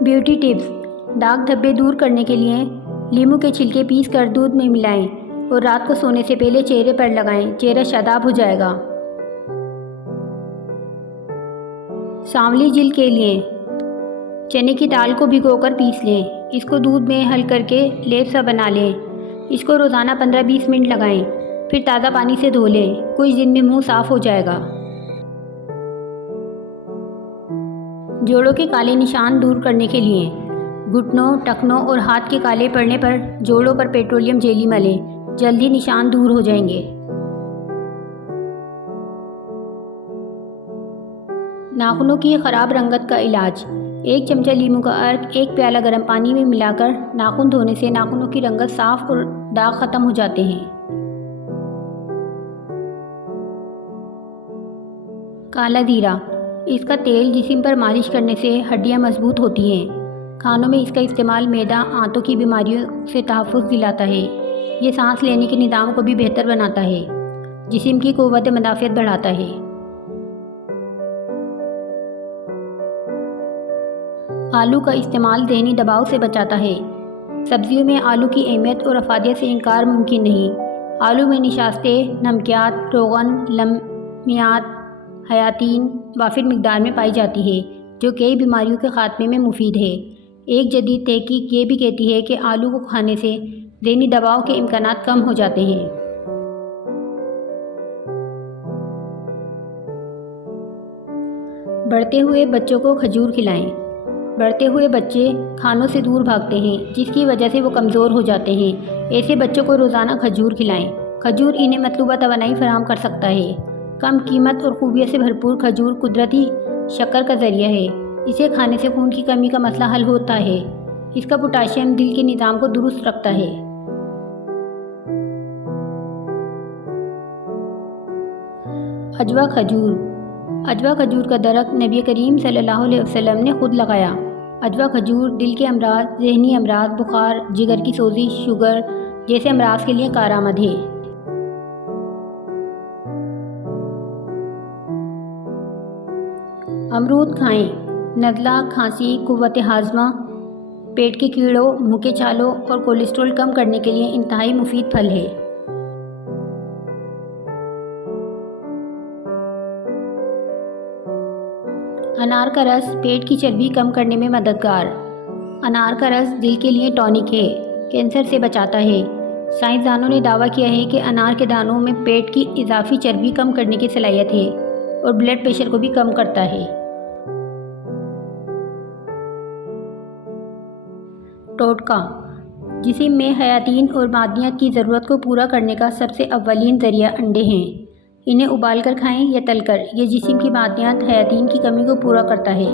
Beauty tips: داغ دھبے دور کرنے کے لیے لیموں کے چھلکے پیس کر دودھ میں ملائیں اور رات کو سونے سے پہلے چہرے پر لگائیں، چہرہ شاداب ہو جائے گا۔ سانولی جلد کے لیے چنے کی دال کو بھگو کر پیس لیں، اس کو دودھ میں حل کر کے لیپ سا بنا لیں، اس کو روزانہ 15-20 منٹ لگائیں، پھر تازہ پانی سے دھو لیں، کچھ دن میں منہ صاف ہو جائے گا۔ جوڑوں کے کالے نشان دور کرنے کے لیے گھٹنوں، ٹخنوں اور ہاتھ کے کالے پڑنے پر جوڑوں پر پیٹرولیم جیلی ملیں، جلد ہی نشان دور ہو جائیں گے۔ ناخنوں کی خراب رنگت کا علاج: 1 چمچہ لیموں کا عرق 1 پیالہ گرم پانی میں ملا کر ناخن دھونے سے ناخنوں کی رنگت صاف اور داغ ختم ہو جاتے ہیں۔ کالا زیرہ: اس کا تیل جسم پر مالش کرنے سے ہڈیاں مضبوط ہوتی ہیں۔ کھانوں میں اس کا استعمال معدہ آنتوں کی بیماریوں سے تحفظ دلاتا ہے۔ یہ سانس لینے کے نظام کو بھی بہتر بناتا ہے، جسم کی قوت مدافعت بڑھاتا ہے۔ آلو کا استعمال ذہنی دباؤ سے بچاتا ہے۔ سبزیوں میں آلو کی اہمیت اور افادیت سے انکار ممکن نہیں۔ آلو میں نشاستیں، نمکیات، روغن، لمعیات، حیاتین وافر مقدار میں پائی جاتی ہے، جو کئی بیماریوں کے خاتمے میں مفید ہے۔ ایک جدید تحقیق یہ بھی کہتی ہے کہ آلو کو کھانے سے ذہنی دباؤ کے امکانات کم ہو جاتے ہیں۔ بڑھتے ہوئے بچوں کو کھجور کھلائیں۔ بڑھتے ہوئے بچے کھانوں سے دور بھاگتے ہیں، جس کی وجہ سے وہ کمزور ہو جاتے ہیں۔ ایسے بچوں کو روزانہ کھجور کھلائیں۔ کھجور انہیں مطلوبہ توانائی فراہم کر سکتا ہے۔ کم قیمت اور خوبیوں سے بھرپور کھجور قدرتی شکر کا ذریعہ ہے۔ اسے کھانے سے خون کی کمی کا مسئلہ حل ہوتا ہے۔ اس کا پوٹاشیم دل کے نظام کو درست رکھتا ہے۔ عجوا کھجور: عجوا کھجور کا درخت نبی کریم صلی اللہ علیہ وسلم نے خود لگایا۔ عجوا کھجور دل کے امراض، ذہنی امراض، بخار، جگر کی سوزش، شوگر جیسے امراض کے لیے کارآمد ہے۔ امرود کھائیں۔ نزلہ، کھانسی، قوت ہاضمہ، پیٹ کے کیڑوں، منہ کے چھالوں اور کولیسٹرول کم کرنے کے لیے انتہائی مفید پھل ہے۔ انار کا رس پیٹ کی چربی کم کرنے میں مددگار۔ انار کا رس دل کے لیے ٹونک ہے، کینسر سے بچاتا ہے۔ سائنسدانوں نے دعویٰ کیا ہے کہ انار کے دانوں میں پیٹ کی اضافی چربی کم کرنے کی صلاحیت ہے اور بلڈ پریشر کو بھی کم کرتا ہے۔ ٹوٹکا: جسم میں حیاتین اور معدنیات کی ضرورت کو پورا کرنے کا سب سے اولین ذریعہ انڈے ہیں۔ انہیں ابال کر کھائیں یا تل کر، یہ جسم کی معدنیات حیاتین کی کمی کو پورا کرتا ہے۔